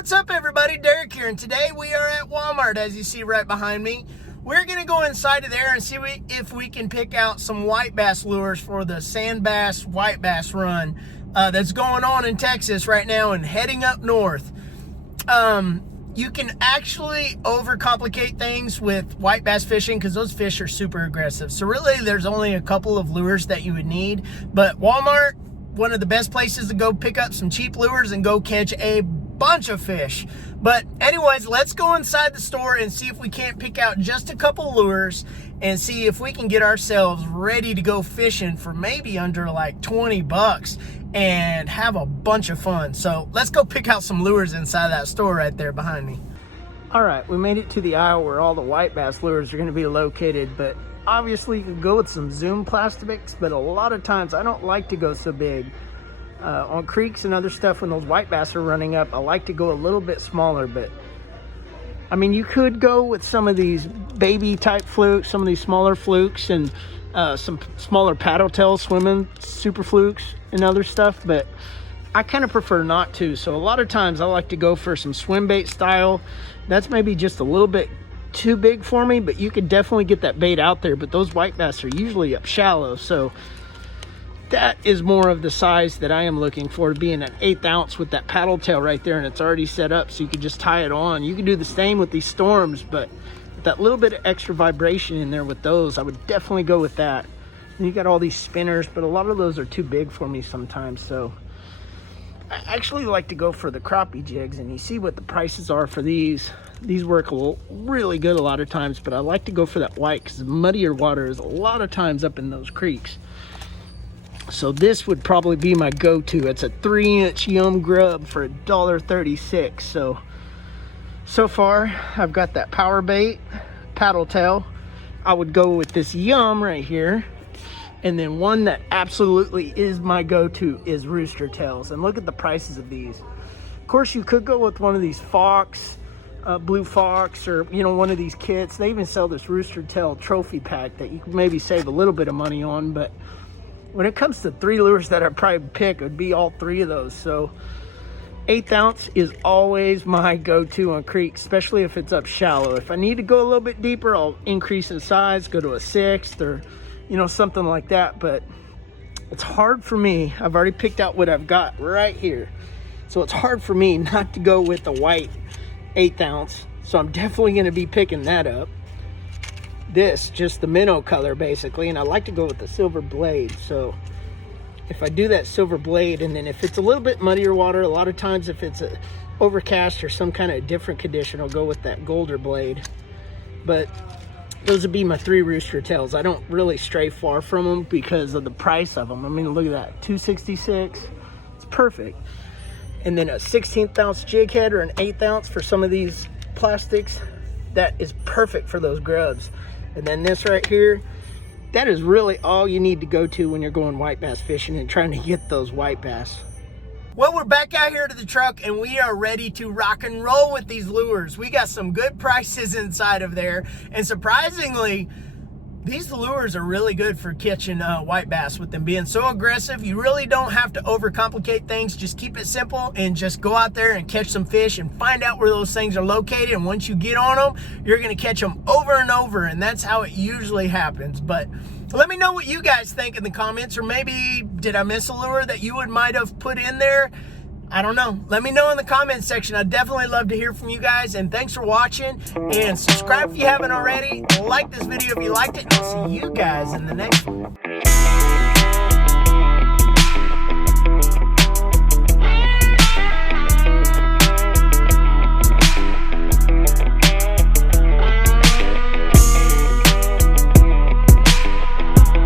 What's up, everybody? Derek here, and today we are at Walmart, as you see right behind me. We're going to go inside of there and see if we can pick out some white bass lures for the sand bass, white bass run that's going on in Texas right now and heading up north. You can actually overcomplicate things with white bass fishing because those fish are super aggressive. So really, there's only a couple of lures that you would need. But Walmart, one of the best places to go pick up some cheap lures and go catch a bunch of fish. But anyways, let's go inside the store and see if we can't pick out just a couple lures and see if we can get ourselves ready to go fishing for maybe under like 20 bucks and have a bunch of fun. So let's go pick out some lures inside that store right there behind me. All right, we made it to the aisle where all the white bass lures are going to be located, but obviously you can go with some Zoom plastics, but a lot of times I don't like to go so big. On creeks and other stuff, when those white bass are running up, I like to go a little bit smaller. But I mean, you could go with some of these baby type flukes, some of these smaller flukes, and some smaller paddle tail swimming super flukes and other stuff, but I kind of prefer not to. So a lot of times I like to go for some swim bait style. That's maybe just a little bit too big for me, but you could definitely get that bait out there. But those white bass are usually up shallow, so that is more of the size that I am looking for, being an 1/8 ounce with that paddle tail right there, and it's already set up so you can just tie it on. You can do the same with these storms, but with that little bit of extra vibration in there with those, I would definitely go with that. And you got all these spinners, but a lot of those are too big for me sometimes, so I actually like to go for the crappie jigs, and you see what the prices are for these. These work really good a lot of times, but I like to go for that white because muddier water is a lot of times up in those creeks. So this would probably be my go-to. It's a 3-inch Yum grub for $1.36. So far I've got that power bait, paddle tail. I would go with this Yum right here. And then one that absolutely is my go-to is rooster tails. And look at the prices of these. Of course, you could go with one of these Fox, Blue Fox, or one of these kits. They even sell this rooster tail trophy pack that you could maybe save a little bit of money on, but when it comes to 3 lures that I'd probably pick, it would be all 3 of those. So 1/8 ounce is always my go-to on creeks, especially if it's up shallow. If I need to go a little bit deeper, I'll increase in size, go to a 1/6 or something like that. But it's hard for me. I've already picked out what I've got right here, so it's hard for me not to go with the white 1/8 ounce. So I'm definitely going to be picking that up. This, just the minnow color basically, and I like to go with the silver blade. So if I do that silver blade, and then if it's a little bit muddier water, a lot of times if it's a overcast or some kind of different condition, I'll go with that golder blade. But those would be my 3 rooster tails. I don't really stray far from them because of the price of them. I mean, look at that, $2.66. It's perfect. And then a 1/16 ounce jig head or an 1/8 ounce for some of these plastics, that is perfect for those grubs. And then this right here, that is really all you need to go to when you're going white bass fishing and trying to get those white bass. Well, we're back out here to the truck and we are ready to rock and roll with these lures. We got some good prices inside of there, and surprisingly, these lures are really good for catching white bass. With them being so aggressive, you really don't have to overcomplicate things. Just keep it simple and just go out there and catch some fish and find out where those things are located. And once you get on them, you're going to catch them over and over, and that's how it usually happens. But let me know what you guys think in the comments, or maybe did I miss a lure that you might have put in there? I don't know. Let me know in the comments section. I'd definitely love to hear from you guys. And thanks for watching. And subscribe if you haven't already. Like this video if you liked it. And I'll see you guys in the next one.